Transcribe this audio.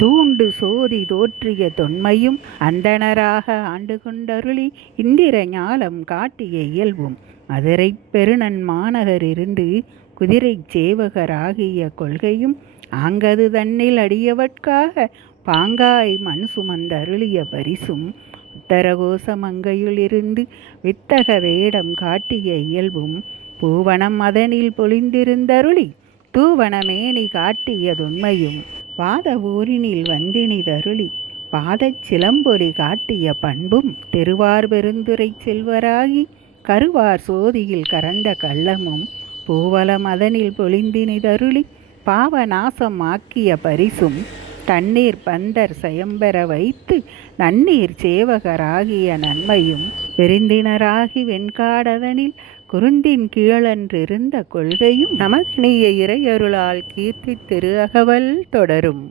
தூண்டு சோதி தோற்றிய தொன்மையும் அந்தணராக ஆண்டு கொண்டருளி இந்திர ஞாலம் காட்டிய இயல்பும் மதுரை பெருநன் மாநகர் இருந்து குதிரை சேவகராகிய கொள்கையும் ஆங்கது தன்னில் அடியவட்காக பாங்காய் மண் சுமந்தருளிய பரிசும் உத்தரகோச மங்கையுளிருந்து வித்தக வேடம் காட்டிய இயல்பும் பூவனம் அதனில் பொழிந்திருந்தருளி தூவனமேனி காட்டிய தொன்மையும் வாத ஊரினில் வந்தினிதருளி பாதச் சிலம்பொலி காட்டிய பண்பும் திருவார் பெருந்துரை செல்வராகி கருவார் சோதியில் கரந்த கள்ளமும் பூவலம் அதனில் பொழிந்தினிதருளி பாவநாசம் ஆக்கிய பரிசும் தண்ணீர் பந்தர் செயம்பெற வைத்து நன்னீர் சேவகராகிய நன்மையும் பெருந்தினராகி வெண்காடதனில் குருந்தின் கீழன்றிருந்த கொள்கையும் நமதனிய இறையருளால் கீர்த்தி திரு அகவல் தொடரும்.